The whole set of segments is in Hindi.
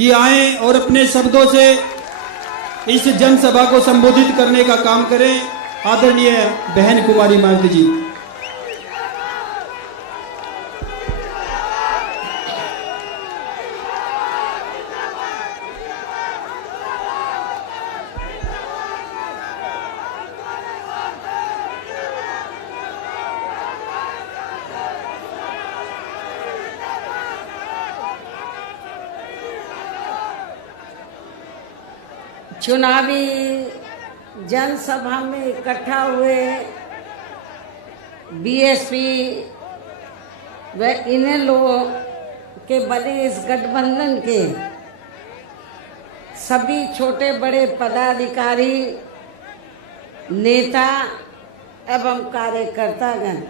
कि आए और अपने शब्दों से इस जनसभा को संबोधित करने का काम करें। आदरणीय बहन कुमारी मालती जी। चुनावी जनसभा में इकट्ठा हुए बीएसपी व इन्हें लोगों के बने इस गठबंधन के सभी छोटे बड़े पदाधिकारी, नेता एवं कार्यकर्तागण,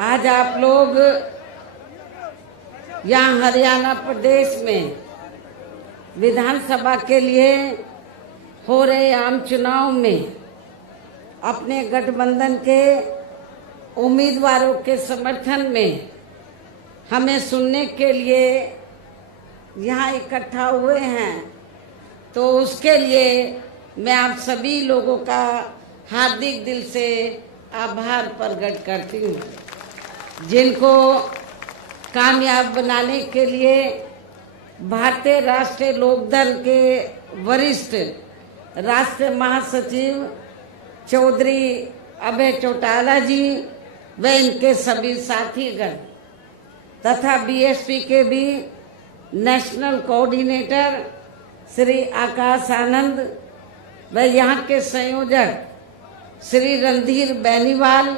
आज आप लोग यहाँ हरियाणा प्रदेश में विधानसभा के लिए हो रहे आम चुनाव में अपने गठबंधन के उम्मीदवारों के समर्थन में हमें सुनने के लिए यहाँ इकट्ठा हुए हैं, तो उसके लिए मैं आप सभी लोगों का हार्दिक दिल से आभार प्रकट करती हूँ, जिनको कामयाब बनाने के लिए भारतीय राष्ट्रीय लोकदल के वरिष्ठ राष्ट्रीय महासचिव चौधरी अभय चौटाला जी व इनके सभी साथीगण तथा बीएसपी के भी नेशनल कोऑर्डिनेटर श्री आकाश आनंद व यहाँ के संयोजक श्री रणधीर बेनीवाल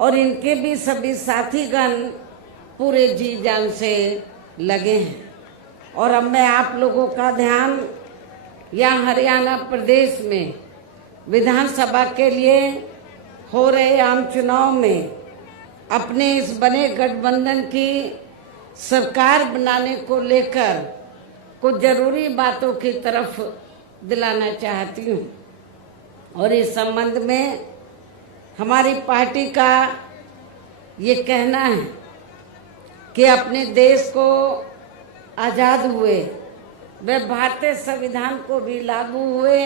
और इनके भी सभी साथीगण पूरे जी जान से लगे हैं। और अब मैं आप लोगों का ध्यान यहाँ हरियाणा प्रदेश में विधानसभा के लिए हो रहे आम चुनाव में अपने इस बने गठबंधन की सरकार बनाने को लेकर कुछ जरूरी बातों की तरफ दिलाना चाहती हूँ। और इस संबंध में हमारी पार्टी का ये कहना है कि अपने देश को आज़ाद हुए वे भारतीय संविधान को भी लागू हुए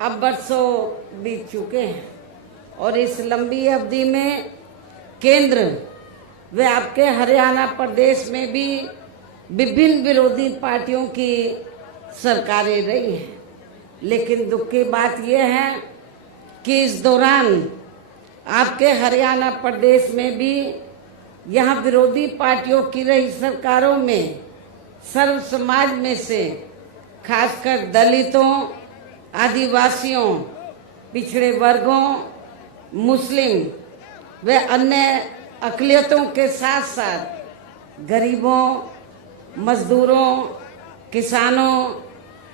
अब वर्षों बीत चुके हैं, और इस लंबी अवधि में केंद्र व आपके हरियाणा प्रदेश में भी विभिन्न विरोधी पार्टियों की सरकारें रही हैं। लेकिन दुख की बात यह है कि इस दौरान आपके हरियाणा प्रदेश में भी यहाँ विरोधी पार्टियों की रही सरकारों में सर्व समाज में से खासकर दलितों, आदिवासियों, पिछड़े वर्गों, मुस्लिम व अन्य अक़लियतों के साथ साथ गरीबों, मजदूरों, किसानों,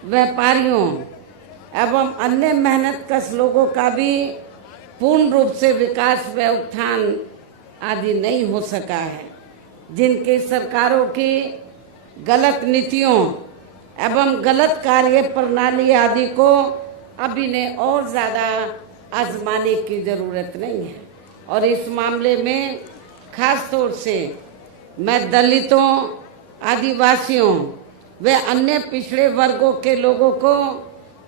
व्यापारियों एवं अन्य मेहनतकश लोगों का भी पूर्ण रूप से विकास व उत्थान आदि नहीं हो सका है, जिनकी सरकारों की गलत नीतियों एवं गलत कार्य प्रणाली आदि को अब इन्हें और ज़्यादा आजमाने की ज़रूरत नहीं है। और इस मामले में खास तौर से मैं दलितों, आदिवासियों व अन्य पिछड़े वर्गों के लोगों को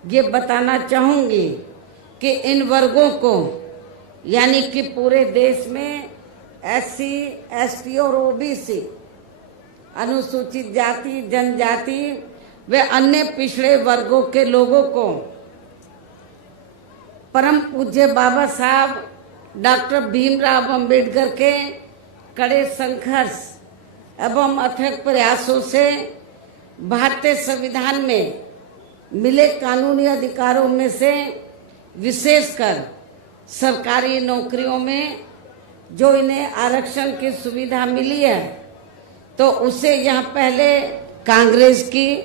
ये बताना चाहूँगी कि इन वर्गों को यानी कि पूरे देश में एससी, एसटी और ओबीसी, अनुसूचित जाति, जनजाति व अन्य पिछड़े वर्गों के लोगों को परम पूज्य बाबा साहब डॉक्टर भीमराव अंबेडकर के कड़े संघर्ष एवं अथक प्रयासों से भारतीय संविधान में मिले कानूनी अधिकारों में से विशेषकर सरकारी नौकरियों में जो इन्हें आरक्षण की सुविधा मिली है, तो उसे यहाँ पहले कांग्रेस की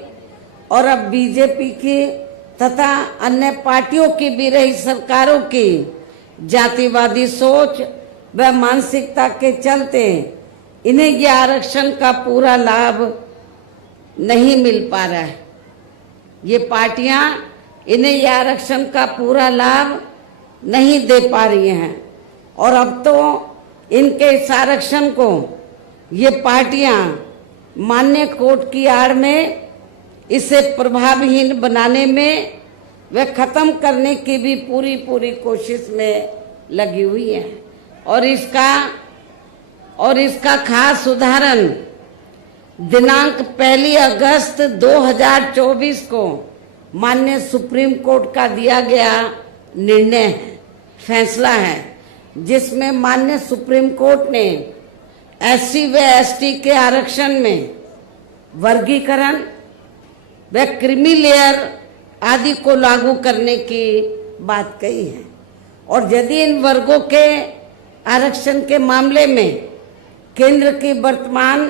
और अब बीजेपी की तथा अन्य पार्टियों की भी रही सरकारों की जातिवादी सोच व मानसिकता के चलते इन्हें यह आरक्षण का पूरा लाभ नहीं मिल पा रहा है। ये पार्टियां इन्हें यह आरक्षण का पूरा लाभ नहीं दे पा रही हैं, और अब तो इनके इस आरक्षण को ये पार्टियां मान्य कोर्ट की आड़ में इसे प्रभावहीन बनाने में व खत्म करने की भी पूरी कोशिश में लगी हुई है। और इसका खास उदाहरण दिनांक 1 अगस्त 2024 को माननीय सुप्रीम कोर्ट का दिया गया निर्णय है, फैसला है, जिसमें माननीय सुप्रीम कोर्ट ने SC व ST के आरक्षण में वर्गीकरण व क्रीमी लेयर आदि को लागू करने की बात कही है। और यदि इन वर्गों के आरक्षण के मामले में केंद्र की वर्तमान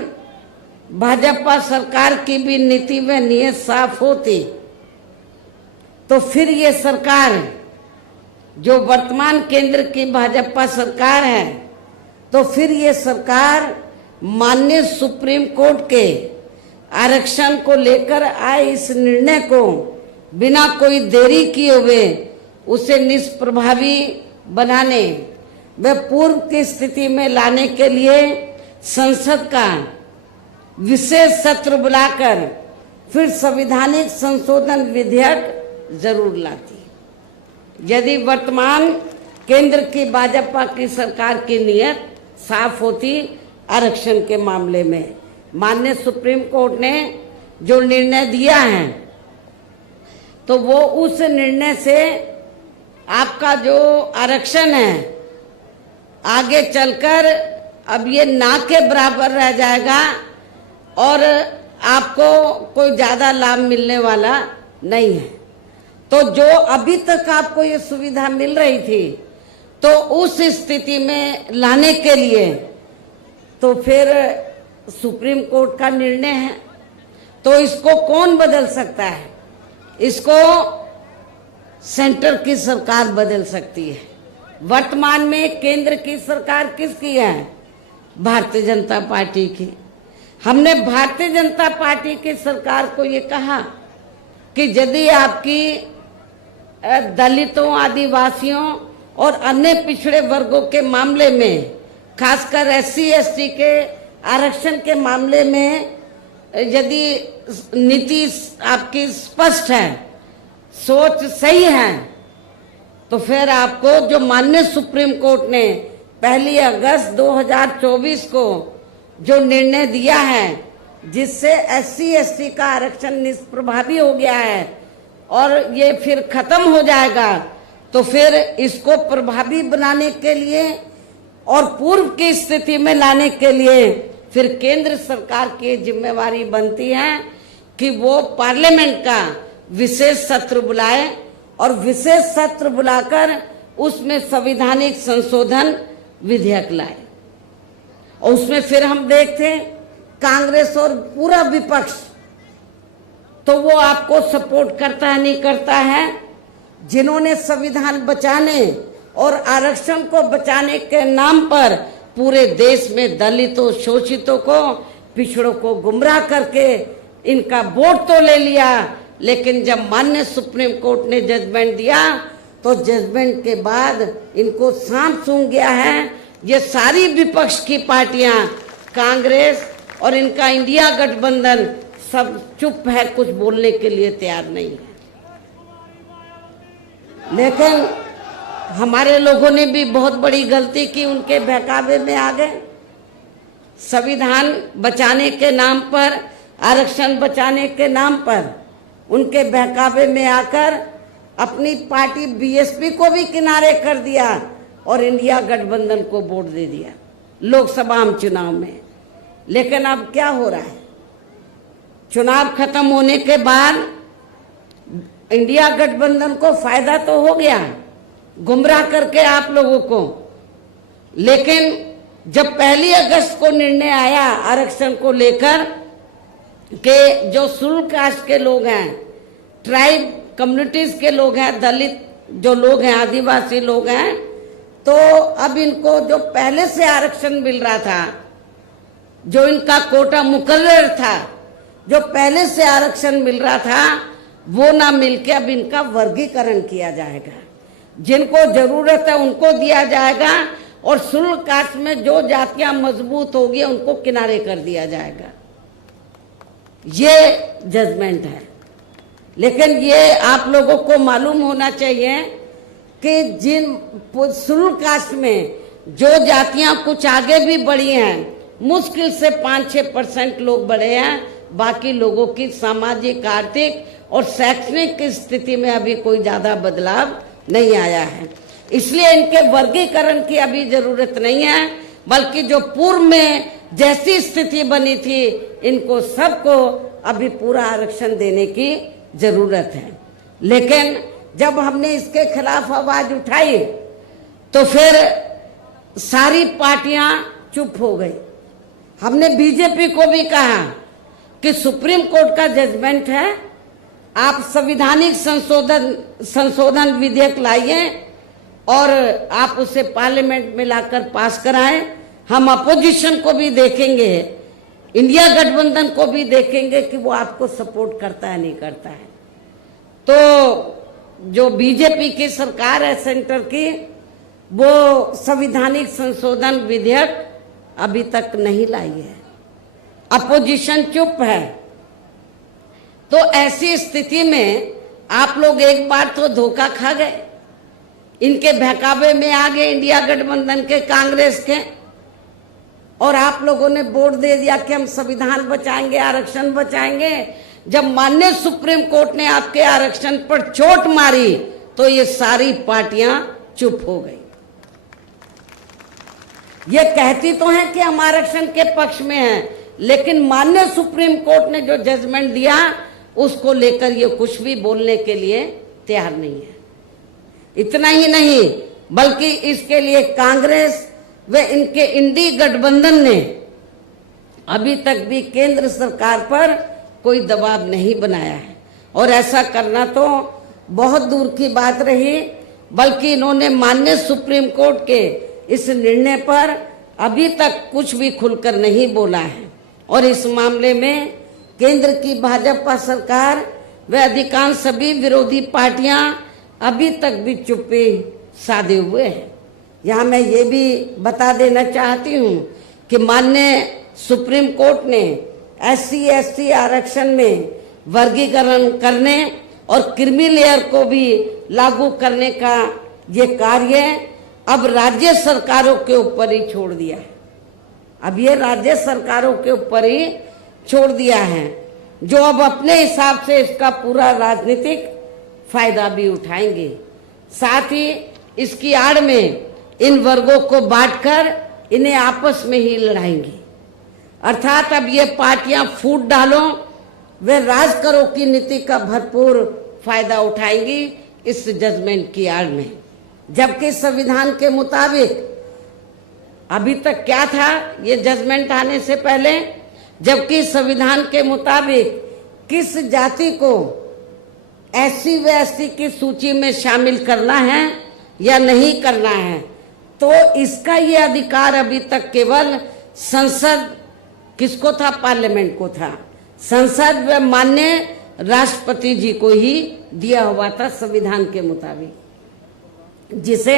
भाजपा सरकार की भी नीति व नीयत साफ होती तो फिर ये सरकार, जो वर्तमान केंद्र की भाजपा सरकार है, तो फिर ये सरकार माननीय सुप्रीम कोर्ट के आरक्षण को लेकर आए इस निर्णय को बिना कोई देरी किए हुए उसे निष्प्रभावी बनाने व पूर्व की स्थिति में लाने के लिए संसद का विशेष सत्र बुलाकर फिर संवैधानिक संशोधन विधेयक जरूर लाती। यदि वर्तमान केंद्र की भाजपा की सरकार की नीयत साफ होती आरक्षण के मामले में, माननीय सुप्रीम कोर्ट ने जो निर्णय दिया है तो वो उस निर्णय से आपका जो आरक्षण है आगे चलकर अब ये ना के बराबर रह जाएगा और आपको कोई ज्यादा लाभ मिलने वाला नहीं है। तो जो अभी तक आपको ये सुविधा मिल रही थी तो उस स्थिति में लाने के लिए तो फिर सुप्रीम कोर्ट का निर्णय है, तो इसको कौन बदल सकता है? इसको सेंटर की सरकार बदल सकती है। वर्तमान में केंद्र की सरकार किसकी है? भारतीय जनता पार्टी की। हमने भारतीय जनता पार्टी की सरकार को ये कहा कि यदि आपकी दलितों, आदिवासियों और अन्य पिछड़े वर्गों के मामले में, खासकर SC ST के आरक्षण के मामले में यदि नीति आपकी स्पष्ट है, सोच सही है, तो फिर आपको जो माननीय सुप्रीम कोर्ट ने 1 अगस्त 2024 को जो निर्णय दिया है, जिससे SC ST का आरक्षण निष्प्रभावी हो गया है और ये फिर खत्म हो जाएगा, तो फिर इसको प्रभावी बनाने के लिए और पूर्व की स्थिति में लाने के लिए फिर केंद्र सरकार की जिम्मेवारी बनती है कि वो पार्लियामेंट का विशेष सत्र बुलाए और विशेष सत्र बुलाकर उसमें संवैधानिक संशोधन विधेयक लाए। और उसमें फिर हम देखते हैं कांग्रेस और पूरा विपक्ष तो वो आपको सपोर्ट करता है नहीं करता है। जिन्होंने संविधान बचाने और आरक्षण को बचाने के नाम पर पूरे देश में दलितों, शोषितों को, पिछड़ों को गुमराह करके इनका वोट तो ले लिया, लेकिन जब माननीय सुप्रीम कोर्ट ने जजमेंट दिया तो जजमेंट के बाद इनको सांप सूंघ गया है। ये सारी विपक्ष की पार्टियां, कांग्रेस और इनका इंडिया गठबंधन सब चुप है, कुछ बोलने के लिए तैयार नहीं है। लेकिन हमारे लोगों ने भी बहुत बड़ी गलती की, उनके बहकावे में आ गए। संविधान बचाने के नाम पर, आरक्षण बचाने के नाम पर उनके बहकावे में आकर अपनी पार्टी BSP को भी किनारे कर दिया और इंडिया गठबंधन को वोट दे दिया लोकसभा चुनाव में। लेकिन अब क्या हो रहा है? चुनाव खत्म होने के बाद इंडिया गठबंधन को फायदा तो हो गया गुमराह करके आप लोगों को, लेकिन जब 1 अगस्त को निर्णय आया आरक्षण को लेकर के जो शेड्यूल कास्ट के लोग हैं, ट्राइब कम्युनिटीज के लोग हैं, दलित जो लोग हैं, आदिवासी लोग हैं, तो अब इनको जो पहले से आरक्षण मिल रहा था, जो इनका कोटा मुकर्रर था, जो पहले से आरक्षण मिल रहा था, वो ना मिलके अब इनका वर्गीकरण किया जाएगा। जिनको जरूरत है उनको दिया जाएगा और शेड्यूल कास्ट में जो जातियां मजबूत होगी उनको किनारे कर दिया जाएगा। ये जजमेंट है। लेकिन ये आप लोगों को मालूम होना चाहिए कि जिन शेड्यूल कास्ट में जो जातियां कुछ आगे भी बढ़ी हैं, मुश्किल से 5-6% लोग बढ़े हैं, बाकी लोगों की सामाजिक, आर्थिक और शैक्षणिक की स्थिति में अभी कोई ज्यादा बदलाव नहीं आया है। इसलिए इनके वर्गीकरण की अभी जरूरत नहीं है, बल्कि जो पूर्व में जैसी स्थिति बनी थी, इनको सबको अभी पूरा आरक्षण देने की जरूरत है। लेकिन जब हमने इसके खिलाफ आवाज उठाई तो फिर सारी पार्टियां चुप हो गई। हमने बीजेपी को भी कहा कि सुप्रीम कोर्ट का जजमेंट है, आप संविधानिक संशोधन विधेयक लाइए और आप उसे पार्लियामेंट में लाकर पास कराएं। हम अपोजिशन को भी देखेंगे, इंडिया गठबंधन को भी देखेंगे कि वो आपको सपोर्ट करता है नहीं करता है। तो जो बीजेपी की सरकार है सेंटर की, वो संविधानिक संशोधन विधेयक अभी तक नहीं लाई है, अपोजिशन चुप है। तो ऐसी स्थिति में आप लोग एक बार तो धोखा खा गए, इनके बहकावे में आ गए इंडिया गठबंधन के, कांग्रेस के, और आप लोगों ने वोट दे दिया कि हम संविधान बचाएंगे, आरक्षण बचाएंगे। जब माननीय सुप्रीम कोर्ट ने आपके आरक्षण पर चोट मारी तो ये सारी पार्टियां चुप हो गई। ये कहती तो हैं कि हम आरक्षण के पक्ष में हैं, लेकिन माननीय सुप्रीम कोर्ट ने जो जजमेंट दिया उसको लेकर ये कुछ भी बोलने के लिए तैयार नहीं है। इतना ही नहीं, बल्कि इसके लिए कांग्रेस व इनके इंडी गठबंधन ने अभी तक भी केंद्र सरकार पर कोई दबाव नहीं बनाया है, और ऐसा करना तो बहुत दूर की बात रही, बल्कि इन्होंने माननीय सुप्रीम कोर्ट के इस निर्णय पर अभी तक कुछ भी खुलकर नहीं बोला है। और इस मामले में केंद्र की भाजपा सरकार व अधिकांश सभी विरोधी पार्टियां अभी तक भी चुप्पी साधे हुए हैं। यहाँ मैं ये भी बता देना चाहती हूँ कि माननीय सुप्रीम कोर्ट ने SC/ST आरक्षण में वर्गीकरण करने और क्रीमी लेयर को भी लागू करने का ये कार्य अब राज्य सरकारों के ऊपर ही छोड़ दिया है। अब ये राज्य सरकारों के ऊपर ही छोड़ दिया है, जो अब अपने हिसाब से इसका पूरा राजनीतिक फायदा भी उठाएंगे। साथ ही इसकी आड़ में इन वर्गों को बांटकर इन्हें आपस में ही लड़ाएंगे। अर्थात अब ये पार्टियां फूट डालो वे राज करो की नीति का भरपूर फायदा उठाएंगी इस जजमेंट की आड़ में। जबकि संविधान के मुताबिक अभी तक क्या था ये जजमेंट आने से पहले, जबकि संविधान के मुताबिक किस जाति को SC व ST की सूची में शामिल करना है या नहीं करना है, तो इसका ये अधिकार अभी तक केवल संसद, किसको था, पार्लियामेंट को था, संसद व माननीय राष्ट्रपति जी को ही दिया हुआ था संविधान के मुताबिक, जिसे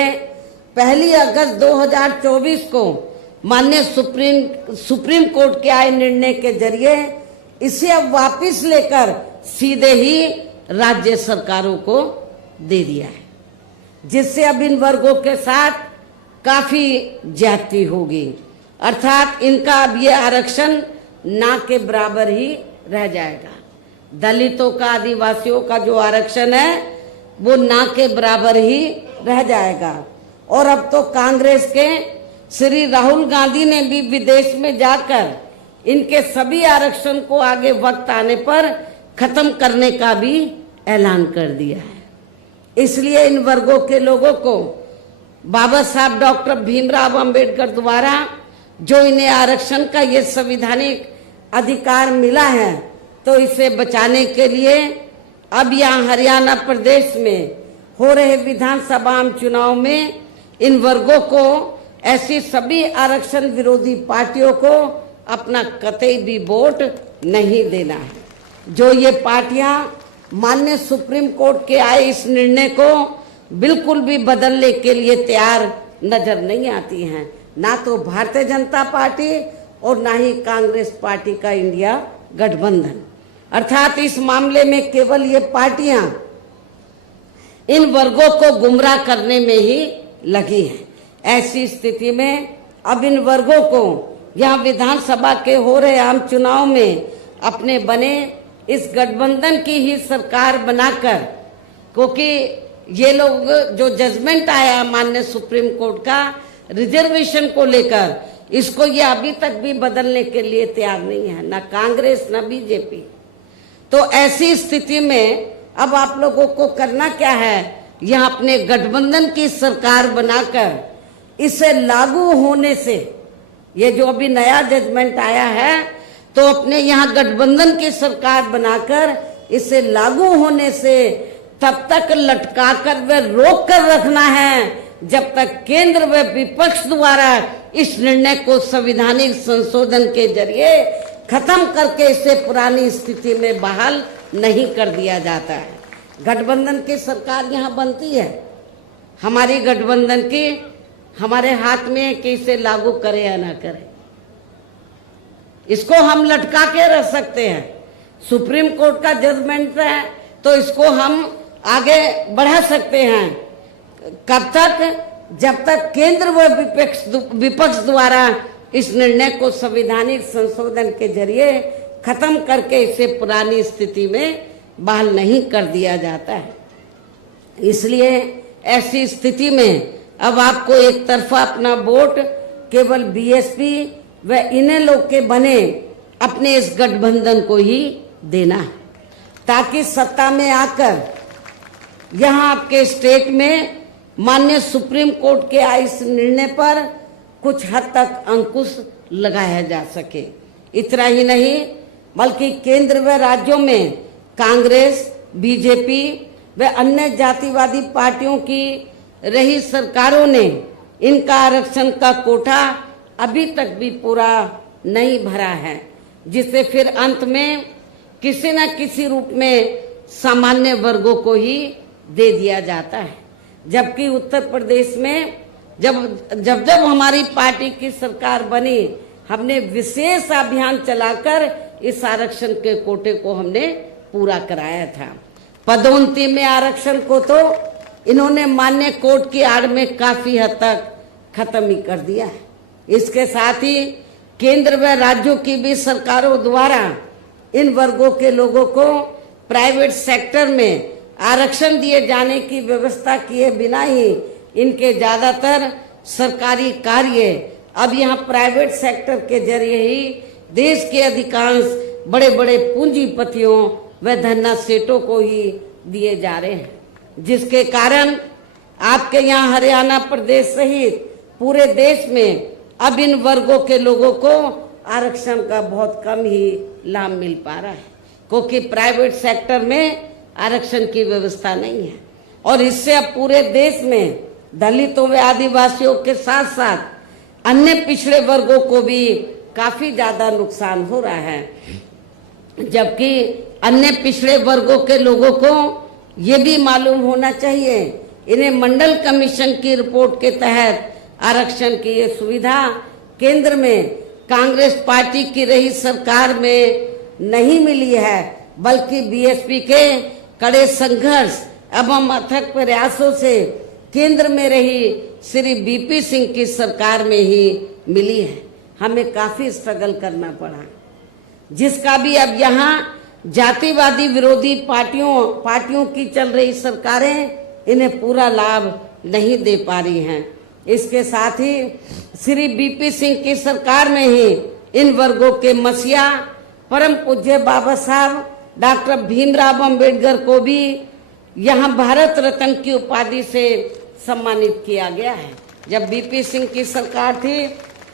1 अगस्त 2024 को माननीय सुप्रीम कोर्ट के आए निर्णय के जरिए इसे अब वापस लेकर सीधे ही राज्य सरकारों को दे दिया है, जिससे अब इन वर्गों के साथ काफी ज्यादती होगी। अर्थात इनका अब ये आरक्षण ना के बराबर ही रह जाएगा। दलितों का, आदिवासियों का जो आरक्षण है वो ना के बराबर ही रह जाएगा। और अब तो कांग्रेस के श्री राहुल गांधी ने भी विदेश में जाकर इनके सभी आरक्षण को आगे वक्त आने पर खत्म करने का भी ऐलान कर दिया है। इसलिए इन वर्गों के लोगों को बाबा साहब डॉक्टर भीमराव अंबेडकर द्वारा जो इन्हें आरक्षण का ये संवैधानिक अधिकार मिला है, तो इसे बचाने के लिए अब यहाँ हरियाणा प्रदेश में हो रहे विधानसभा चुनाव में इन वर्गों को, ऐसी सभी आरक्षण विरोधी पार्टियों को अपना कतई भी वोट नहीं देना है। जो ये पार्टियां माननीय सुप्रीम कोर्ट के आए इस निर्णय को बिल्कुल भी बदलने के लिए तैयार नजर नहीं आती हैं, ना तो भारतीय जनता पार्टी और ना ही कांग्रेस पार्टी का इंडिया गठबंधन। अर्थात इस मामले में केवल ये पार्टियां इन वर्गों को गुमराह करने में ही लगी है। ऐसी स्थिति में अब इन वर्गों को यहाँ विधानसभा के हो रहे आम चुनाव में अपने बने इस गठबंधन की ही सरकार बनाकर, क्योंकि ये लोग जो जजमेंट आया माननीय सुप्रीम कोर्ट का रिजर्वेशन को लेकर, इसको ये अभी तक भी बदलने के लिए तैयार नहीं है, ना कांग्रेस ना बीजेपी। तो ऐसी स्थिति में अब आप लोगों को करना क्या है, यह अपने गठबंधन की सरकार बनाकर इसे लागू होने से, ये जो अभी नया जजमेंट आया है, तो अपने यहाँ गठबंधन की सरकार बनाकर इसे लागू होने से तब तक लटका कर व रोक कर रखना है जब तक केंद्र व विपक्ष द्वारा इस निर्णय को संवैधानिक संशोधन के जरिए खत्म करके इसे पुरानी स्थिति में बहाल नहीं कर दिया जाता है। गठबंधन की सरकार यहाँ बनती है, हमारी गठबंधन की हमारे हाथ में है कि इसे लागू करे या ना करे। इसको हम लटका के रख सकते हैं, सुप्रीम कोर्ट का जजमेंट है तो इसको हम आगे बढ़ा सकते हैं। कब तक? जब तक केंद्र व विपक्ष द्वारा इस निर्णय को संवैधानिक संशोधन के जरिए खत्म करके इसे पुरानी स्थिति में बहाल नहीं कर दिया जाता है। इसलिए ऐसी स्थिति में अब आपको एक तरफा अपना वोट केवल बीएसपी व इन्हें लोग के बने अपने इस गठबंधन को ही देना है, ताकि सत्ता में आकर यहाँ आपके स्टेट में माननीय सुप्रीम कोर्ट के इस निर्णय पर कुछ हद तक अंकुश लगाया जा सके। इतना ही नहीं बल्कि केंद्र व राज्यों में कांग्रेस, बीजेपी व अन्य जातिवादी पार्टियों की रही सरकारों ने इनका आरक्षण का कोटा अभी तक भी पूरा नहीं भरा है, जिससे फिर अंत में किसी न किसी रूप में सामान्य वर्गों को ही दे दिया जाता है। जबकि उत्तर प्रदेश में जब हमारी पार्टी की सरकार बनी, हमने विशेष अभियान चलाकर इस आरक्षण के कोटे को हमने पूरा कराया था। पदोन्नति में आरक्षण को तो इन्होंने माननीय कोर्ट की आड़ में काफी हद तक खत्म ही कर दिया है। इसके साथ ही केंद्र व राज्यों की भी सरकारों द्वारा इन वर्गों के लोगों को प्राइवेट सेक्टर में आरक्षण दिए जाने की व्यवस्था किए बिना ही इनके ज्यादातर सरकारी कार्य अब यहाँ प्राइवेट सेक्टर के जरिए ही देश के अधिकांश बड़े बड़े पूंजीपतियों व धन्ना सेठों को ही दिए जा रहे हैं, जिसके कारण आपके यहाँ हरियाणा प्रदेश सहित पूरे देश में अब इन वर्गों के लोगों को आरक्षण का बहुत कम ही लाभ मिल पा रहा है, क्योंकि प्राइवेट सेक्टर में आरक्षण की व्यवस्था नहीं है। और इससे अब पूरे देश में दलितों व आदिवासियों के साथ साथ अन्य पिछड़े वर्गों को भी काफी ज्यादा नुकसान हो रहा है। जबकि अन्य पिछड़े वर्गों के लोगों को ये भी मालूम होना चाहिए, इन्हें मंडल कमीशन की रिपोर्ट के तहत आरक्षण की ये सुविधा केंद्र में कांग्रेस पार्टी की रही सरकार में नहीं मिली है, बल्कि बीएसपी के कड़े संघर्ष एवं अथक प्रयासों से केंद्र में रही श्री बीपी सिंह की सरकार में ही मिली है। हमें काफी स्ट्रगल करना पड़ा, जिसका भी अब यहाँ जातिवादी विरोधी पार्टियों की चल रही सरकारें इन्हें पूरा लाभ नहीं दे पा रही हैं। इसके साथ ही श्री बीपी सिंह की सरकार में ही इन वर्गों के मसीहा परम पूज्य बाबा साहब डॉक्टर भीमराव अंबेडकर को भी यहाँ भारत रत्न की उपाधि से सम्मानित किया गया है। जब बीपी सिंह की सरकार थी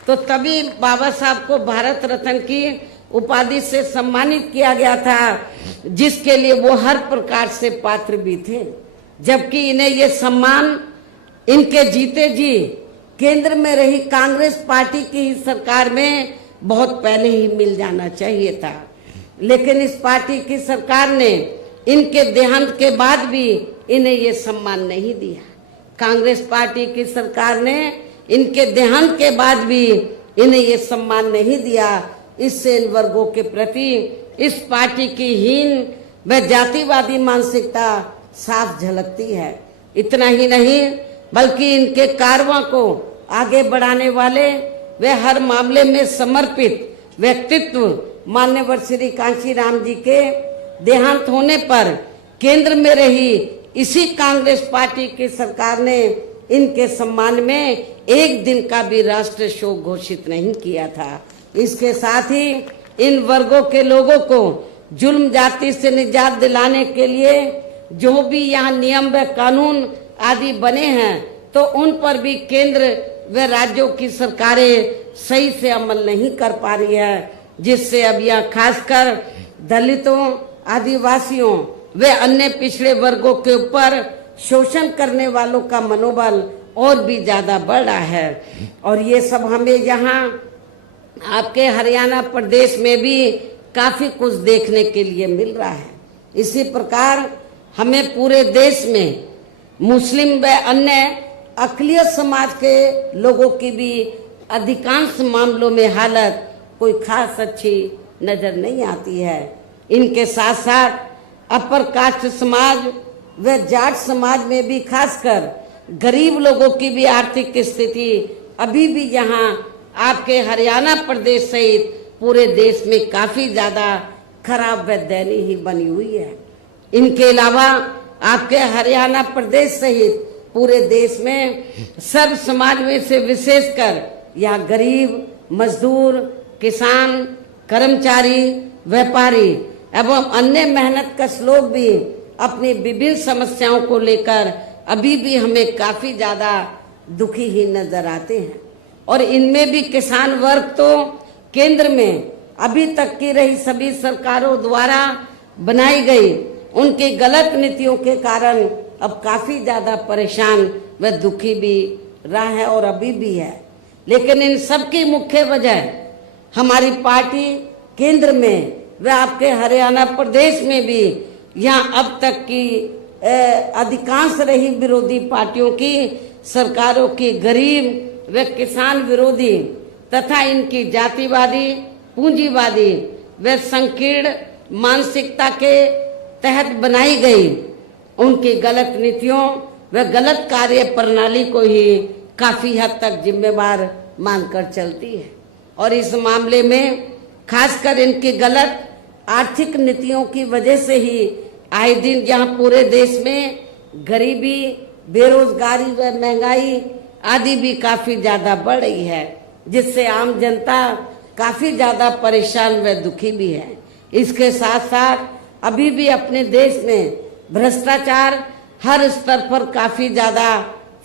तो तभी बाबा साहब को भारत रत्न की उपाधि से सम्मानित किया गया था, जिसके लिए वो हर प्रकार से पात्र भी थे। जबकि इन्हें ये सम्मान इनके जीते जी केंद्र में रही कांग्रेस पार्टी की ही सरकार में बहुत पहले ही मिल जाना चाहिए था, लेकिन इस पार्टी की सरकार ने इनके देहांत के बाद भी इन्हें ये सम्मान नहीं दिया। कांग्रेस पार्टी की सरकार ने इनके देहांत के बाद भी इन्हें ये सम्मान नहीं दिया। इससे इन वर्गों के प्रति इस पार्टी की हीन व जातिवादी मानसिकता साफ झलकती है। इतना ही नहीं बल्कि इनके कारवां को आगे बढ़ाने वाले वे हर मामले में समर्पित व्यक्तित्व मान्यवर श्री कांशीराम जी के देहांत होने पर केंद्र में रही इसी कांग्रेस पार्टी की सरकार ने इनके सम्मान में एक दिन का भी राष्ट्रीय शोक घोषित नहीं किया था। इसके साथ ही इन वर्गों के लोगों को जुल्म जाति से निजात दिलाने के लिए जो भी यहाँ नियम व कानून आदि बने हैं तो उन पर भी केंद्र व राज्यों की सरकारें सही से अमल नहीं कर पा रही है, जिससे अब यह खासकर दलितों, आदिवासियों वे अन्य पिछड़े वर्गों के ऊपर शोषण करने वालों का मनोबल और भी ज्यादा बढ़ रहा है। और ये सब हमें यहाँ आपके हरियाणा प्रदेश में भी काफी कुछ देखने के लिए मिल रहा है। इसी प्रकार हमें पूरे देश में मुस्लिम व अन्य अक़लियत समाज के लोगों की भी अधिकांश मामलों में हालत कोई खास अच्छी नजर नहीं आती है। इनके साथ साथ अपर कास्ट समाज व जाट समाज में भी खासकर गरीब लोगों की भी आर्थिक स्थिति अभी भी यहाँ आपके हरियाणा प्रदेश सहित पूरे देश में काफी ज्यादा खराब व दयनीय बनी हुई है। इनके अलावा आपके हरियाणा प्रदेश सहित पूरे देश में सर्व समाज में से विशेषकर यहाँ गरीब, मजदूर, किसान, कर्मचारी, व्यापारी एवं अन्य मेहनतकश लोग भी अपनी विभिन्न समस्याओं को लेकर अभी भी हमें काफी ज्यादा दुखी ही नजर आते हैं। और इनमें भी किसान वर्ग तो केंद्र में अभी तक की रही सभी सरकारों द्वारा बनाई गई उनकी गलत नीतियों के कारण अब काफी ज्यादा परेशान व दुखी भी रहा है और अभी भी है। लेकिन इन सब की मुख्य वजह हमारी पार्टी केंद्र में व आपके हरियाणा प्रदेश में भी यहाँ अब तक की अधिकांश रही विरोधी पार्टियों की सरकारों की गरीब व किसान विरोधी तथा इनकी जातिवादी, पूंजीवादी व संकीर्ण मानसिकता के तहत बनाई गई उनकी गलत नीतियों व गलत कार्य प्रणाली को ही काफी हद तक जिम्मेवार मानकर चलती है। और इस मामले में खासकर इनकी गलत आर्थिक नीतियों की वजह से ही आए दिन यहाँ पूरे देश में गरीबी, बेरोजगारी व महंगाई आदि भी काफी ज्यादा बढ़ रही है, जिससे आम जनता काफी ज्यादा परेशान व दुखी भी है। इसके साथ साथ अभी भी अपने देश में भ्रष्टाचार हर स्तर पर काफी ज्यादा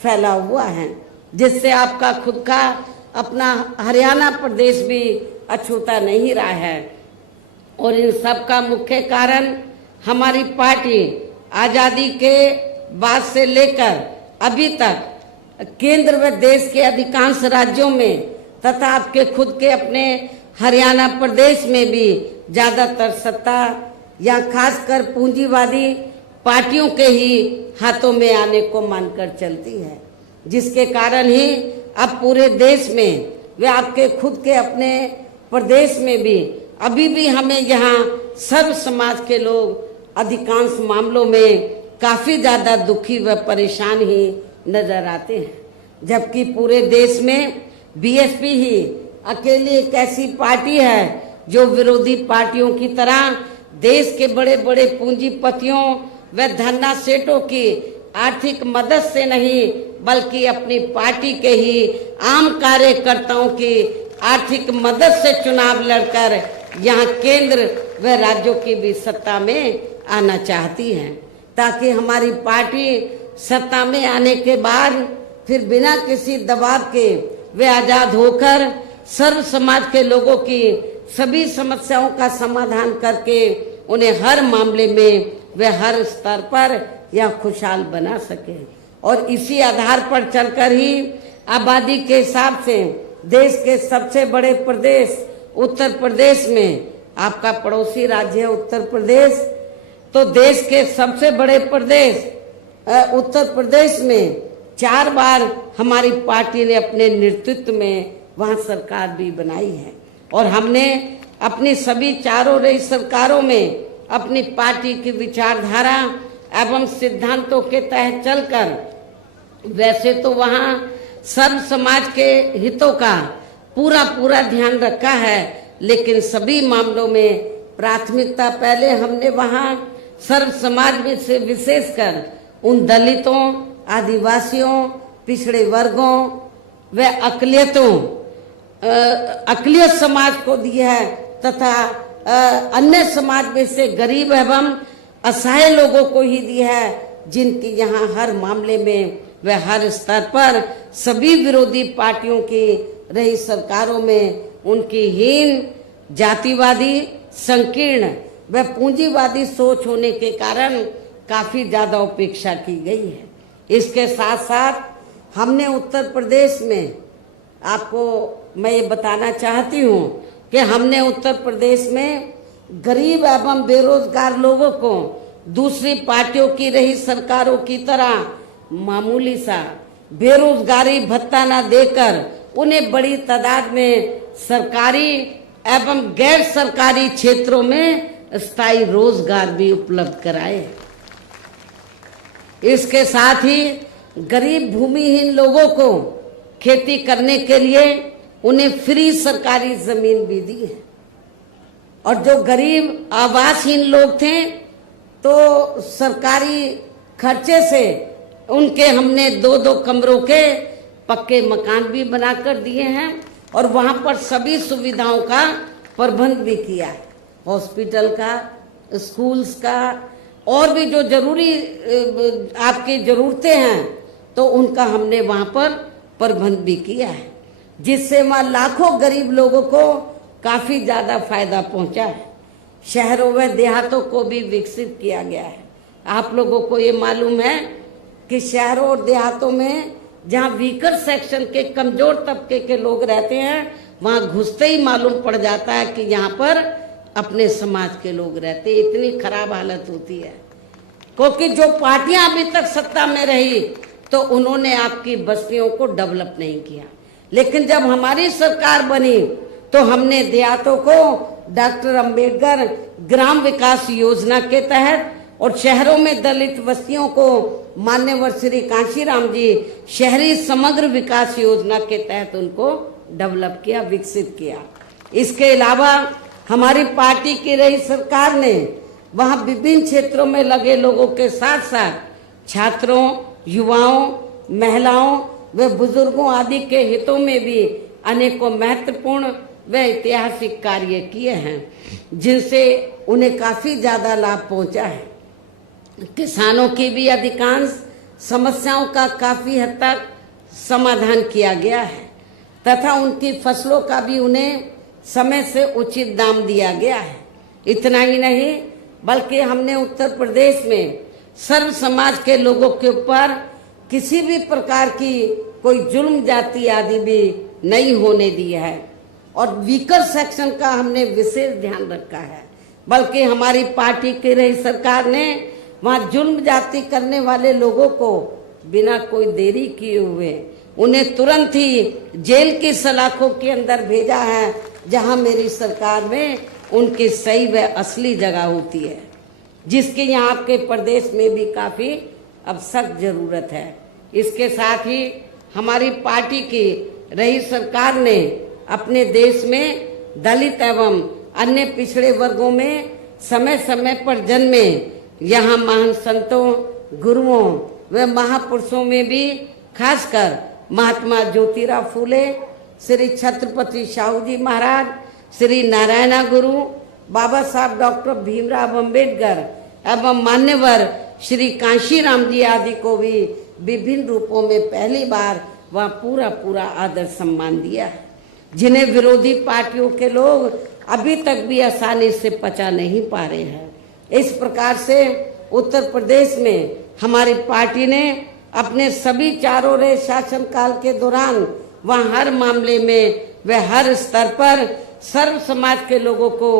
फैला हुआ है, जिससे आपका खुद का अपना हरियाणा प्रदेश भी अछूता नहीं रहा है। और इन सब का मुख्य कारण हमारी पार्टी आजादी के बाद से लेकर अभी तक केंद्र व देश के अधिकांश राज्यों में तथा आपके खुद के अपने हरियाणा प्रदेश में भी ज्यादातर सत्ता या खासकर पूंजीवादी पार्टियों के ही हाथों में आने को मानकर चलती है, जिसके कारण ही अब पूरे देश में वे आपके खुद के अपने प्रदेश में भी अभी भी हमें यहाँ सर्व समाज के लोग अधिकांश मामलों में काफी ज्यादा दुखी व परेशान ही नजर आते हैं, जबकि पूरे देश में बीएसपी ही अकेली एक ऐसी पार्टी है जो विरोधी पार्टियों की तरह देश के बड़े बड़े पूंजीपतियों व धन्ना सेठों की आर्थिक मदद से नहीं बल्कि अपनी पार्टी के ही आम कार्यकर्ताओं की आर्थिक मदद से चुनाव लड़कर यहाँ केंद्र व राज्यों की भी सत्ता में आना चाहती हैं, ताकि हमारी पार्टी सत्ता में आने के बाद फिर बिना किसी दबाव के वे आजाद होकर सर्व समाज के लोगों की सभी समस्याओं का समाधान करके उन्हें हर मामले में वे हर स्तर पर यह खुशहाल बना सके। और इसी आधार पर चलकर ही आबादी के हिसाब से देश के सबसे बड़े प्रदेश उत्तर प्रदेश में आपका पड़ोसी राज्य है उत्तर प्रदेश, तो देश के सबसे बड़े प्रदेश उत्तर प्रदेश में 4 बार हमारी पार्टी ने अपने नेतृत्व में वहां सरकार भी बनाई है। और हमने अपनी सभी चारों रही सरकारों में अपनी पार्टी की विचारधारा एवं सिद्धांतों के तहत चलकर वैसे तो वहाँ सर्व समाज के हितों का पूरा ध्यान रखा है, लेकिन सभी मामलों में प्राथमिकता पहले हमने वहाँ सर्व समाज में से विशेषकर उन दलितों, आदिवासियों, पिछड़े वर्गों व अकलियत समाज को दी है तथा अन्य समाज में से गरीब एवं असहाय लोगों को ही दी है, जिनकी यहाँ हर मामले में व हर स्तर पर सभी विरोधी पार्टियों की रही सरकारों में उनकी हीन, जातिवादी, संकीर्ण व पूंजीवादी सोच होने के कारण काफी ज्यादा उपेक्षा की गई है। इसके साथ साथ हमने उत्तर प्रदेश में, आपको मैं ये बताना चाहती हूँ कि हमने उत्तर प्रदेश में गरीब एवं बेरोजगार लोगों को दूसरी पार्टियों की रही सरकारों की तरह मामूली सा बेरोजगारी भत्ता न देकर उन्हें बड़ी तादाद में सरकारी एवं गैर सरकारी क्षेत्रों में स्थायी रोजगार भी उपलब्ध कराए। इसके साथ ही गरीब भूमिहीन लोगों को खेती करने के लिए उन्हें फ्री सरकारी जमीन भी दी है, और जो गरीब आवासहीन लोग थे तो सरकारी खर्चे से उनके हमने 2-2 कमरों के पक्के मकान भी बनाकर दिए हैं और वहां पर सभी सुविधाओं का प्रबंध भी किया है, हॉस्पिटल का, स्कूल्स का, और भी जो जरूरी आपकी जरूरतें हैं तो उनका हमने वहां पर प्रबंध भी किया है, जिससे वहां लाखों गरीब लोगों को काफी ज्यादा फायदा पहुंचा है। शहरों व देहातों को भी विकसित किया गया है। आप लोगों को ये मालूम है कि शहरों और देहातों में जहाँ वीकर सेक्शन के कमजोर तबके के लोग रहते हैं, वहां घुसते ही मालूम पड़ जाता है कि यहाँ पर अपने समाज के लोग रहते। इतनी खराब हालत होती है, क्योंकि जो पार्टियां अभी तक सत्ता में रही तो उन्होंने आपकी बस्तियों को डेवलप नहीं किया, लेकिन जब हमारी सरकार बनी तो हमने देहातों को डॉक्टर अंबेडकर ग्राम विकास योजना के तहत और शहरों में दलित बस्तियों को मान्यवर श्री कांशीराम जी शहरी समग्र विकास योजना के तहत उनको डेवलप किया, विकसित किया। इसके अलावा हमारी पार्टी की रही सरकार ने वहां विभिन्न क्षेत्रों में लगे लोगों के साथ साथ छात्रों, युवाओं, महिलाओं व बुजुर्गों आदि के हितों में भी अनेकों महत्वपूर्ण व ऐतिहासिक कार्य किए हैं, जिनसे उन्हें काफी ज्यादा लाभ पहुंचा है। किसानों की भी अधिकांश समस्याओं का काफी हद तक समाधान किया गया है तथा उनकी फसलों का भी उन्हें समय से उचित दाम दिया गया है। इतना ही नहीं, बल्कि हमने उत्तर प्रदेश में सर्व समाज के लोगों के ऊपर किसी भी प्रकार की कोई जुल्म जाति आदि भी नहीं होने दी है और वीकर सेक्शन का हमने विशेष ध्यान रखा है। बल्कि हमारी पार्टी की रही सरकार ने वहां जुल्म जाति करने वाले लोगों को बिना कोई देरी किए हुए उन्हें तुरंत ही जेल की सलाखों के अंदर भेजा है, जहां मेरी सरकार में उनकी सही व असली जगह होती है, जिसकी यहाँ आपके प्रदेश में भी काफी अब सख्त जरूरत है। इसके साथ ही हमारी पार्टी की रही सरकार ने अपने देश में दलित एवं अन्य पिछड़े वर्गों में समय समय पर जन्मे यहाँ महान संतों, गुरुओं व महापुरुषों में भी खासकर महात्मा ज्योतिराव फूले, श्री छत्रपति शाहू जी महाराज, श्री नारायणा गुरु, बाबा साहब डॉक्टर भीमराव अंबेडकर एवं मान्यवर श्री कांशीराम जी आदि को भी विभिन्न रूपों में पहली बार वह पूरा आदर सम्मान दिया है, जिन्हें विरोधी पार्टियों के लोग अभी तक भी आसानी से पचा नहीं पा रहे हैं। इस प्रकार से उत्तर प्रदेश में हमारी पार्टी ने अपने सभी चारों रहे शासनकाल के दौरान वहाँ हर मामले में व हर स्तर पर सर्व समाज के लोगों को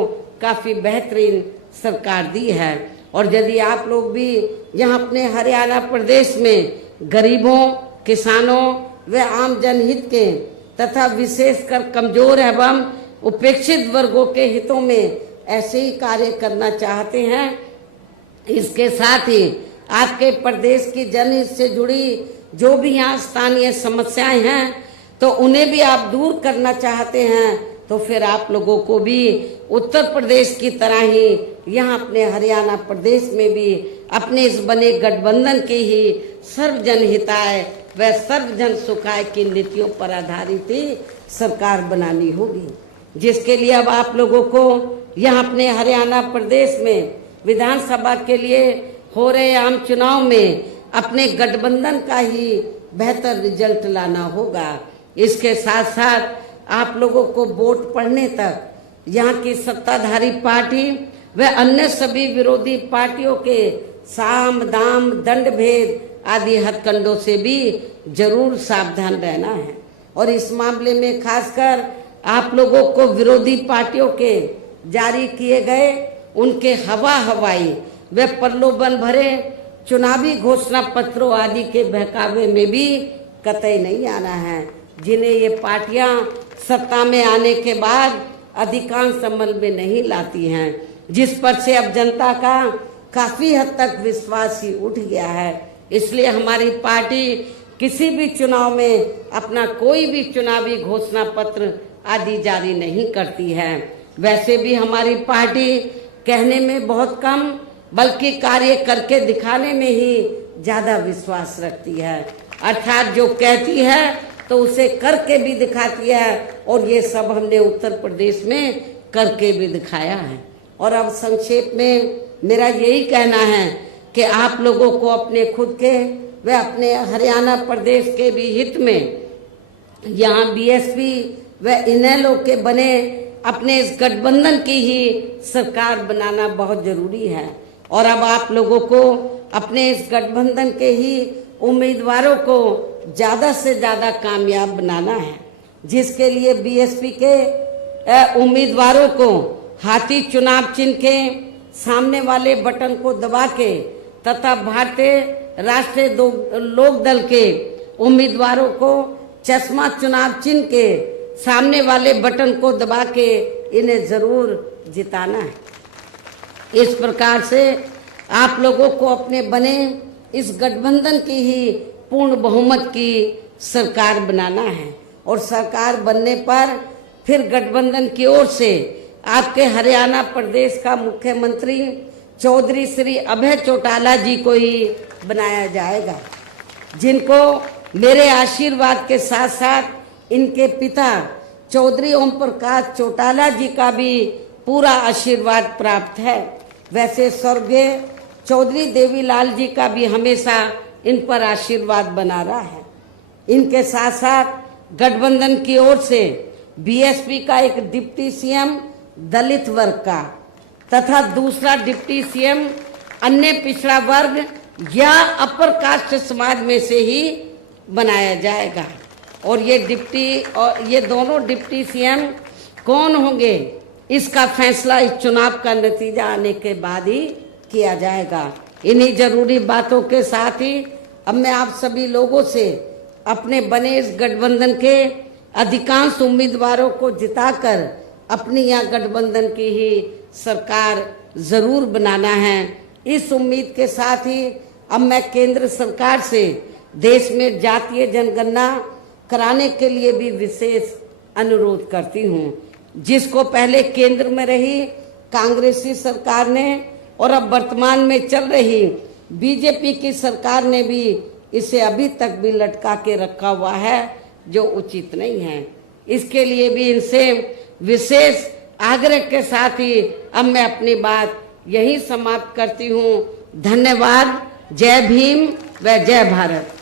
काफी बेहतरीन सरकार दी है। और यदि आप लोग भी यहाँ अपने हरियाणा प्रदेश में गरीबों, किसानों व आम जनहित के तथा विशेषकर कमजोर एवं उपेक्षित वर्गों के हितों में ऐसे ही कार्य करना चाहते हैं। इसके साथ ही आपके प्रदेश की जनहित से जुड़ी जो भी यहाँ स्थानीय समस्याएं हैं तो उन्हें भी आप दूर करना चाहते हैं, तो फिर आप लोगों को भी उत्तर प्रदेश की तरह ही यहाँ अपने हरियाणा प्रदेश में भी अपने इस बने गठबंधन की ही सर्वजन हिताय व सर्वजन सुखाय की नीतियों पर आधारित ही सरकार बनानी होगी, जिसके लिए अब आप लोगों को यहाँ अपने हरियाणा प्रदेश में विधानसभा के लिए हो रहे आम चुनाव में अपने गठबंधन का ही बेहतर रिजल्ट लाना होगा। इसके साथ साथ आप लोगों को वोट पड़ने तक यहाँ की सत्ताधारी पार्टी व अन्य सभी विरोधी पार्टियों के साम दाम दंड भेद आदि हथकंडों से भी जरूर सावधान रहना है। और इस मामले में खासकर आप लोगों को विरोधी पार्टियों के जारी किए गए उनके हवाई व प्रलोभन भरे चुनावी घोषणा पत्रों आदि के बहकावे में भी कतई नहीं आना है, जिन्हें ये पार्टियां सत्ता में आने के बाद अधिकांश अमल में नहीं लाती हैं, जिस पर से अब जनता का काफी हद तक विश्वास ही उठ गया है। इसलिए हमारी पार्टी किसी भी चुनाव में अपना कोई भी चुनावी घोषणा पत्र आदि जारी नहीं करती है। वैसे भी हमारी पार्टी कहने में बहुत कम बल्कि कार्य करके दिखाने में ही ज्यादा विश्वास रखती है, अर्थात जो कहती है तो उसे करके भी दिखाती है, और ये सब हमने उत्तर प्रदेश में करके भी दिखाया है। और अब संक्षेप में मेरा यही कहना है कि आप लोगों को अपने खुद के व अपने हरियाणा प्रदेश के भी हित में यहाँ बीएसपी व इनेलो के बने अपने इस गठबंधन की ही सरकार बनाना बहुत जरूरी है। और अब आप लोगों को अपने इस गठबंधन के ही उम्मीदवारों को ज्यादा से ज्यादा कामयाब बनाना है, जिसके लिए बीएसपी के उम्मीदवारों को हाथी चुनाव चिन्ह के सामने वाले बटन को दबा के तथा भारतीय राष्ट्रीय लोक दल के उम्मीदवारों को चश्मा चुनाव चिन्ह के सामने वाले बटन को दबा के इन्हें जरूर जिताना है। इस प्रकार से आप लोगों को अपने बने इस गठबंधन की ही पूर्ण बहुमत की सरकार बनाना है, और सरकार बनने पर फिर गठबंधन की ओर से आपके हरियाणा प्रदेश का मुख्यमंत्री चौधरी श्री अभय चौटाला जी को ही बनाया जाएगा, जिनको मेरे आशीर्वाद के साथ साथ इनके पिता चौधरी ओम प्रकाश चौटाला जी का भी पूरा आशीर्वाद प्राप्त है। वैसे स्वर्गीय चौधरी देवीलाल जी का भी हमेशा इन पर आशीर्वाद बना रहा है। इनके साथ साथ गठबंधन की ओर से बीएसपी का एक डिप्टी सीएम दलित वर्ग का तथा दूसरा डिप्टी सीएम अन्य पिछड़ा वर्ग या अपर कास्ट समाज में से ही बनाया जाएगा। और ये दोनों डिप्टी सीएम कौन होंगे इसका फैसला इस चुनाव का नतीजा आने के बाद ही किया जाएगा। इन्हीं जरूरी बातों के साथ ही अब मैं आप सभी लोगों से अपने बने इस गठबंधन के अधिकांश उम्मीदवारों को जिताकर अपनी यह गठबंधन की ही सरकार जरूर बनाना है। इस उम्मीद के साथ ही अब मैं केंद्र सरकार से देश में जातीय जनगणना कराने के लिए भी विशेष अनुरोध करती हूँ, जिसको पहले केंद्र में रही कांग्रेसी सरकार ने और अब वर्तमान में चल रही बीजेपी की सरकार ने भी इसे अभी तक भी लटका के रखा हुआ है, जो उचित नहीं है। इसके लिए भी इनसे विशेष आग्रह के साथ ही अब मैं अपनी बात यही समाप्त करती हूँ। धन्यवाद। जय भीम व जय भारत।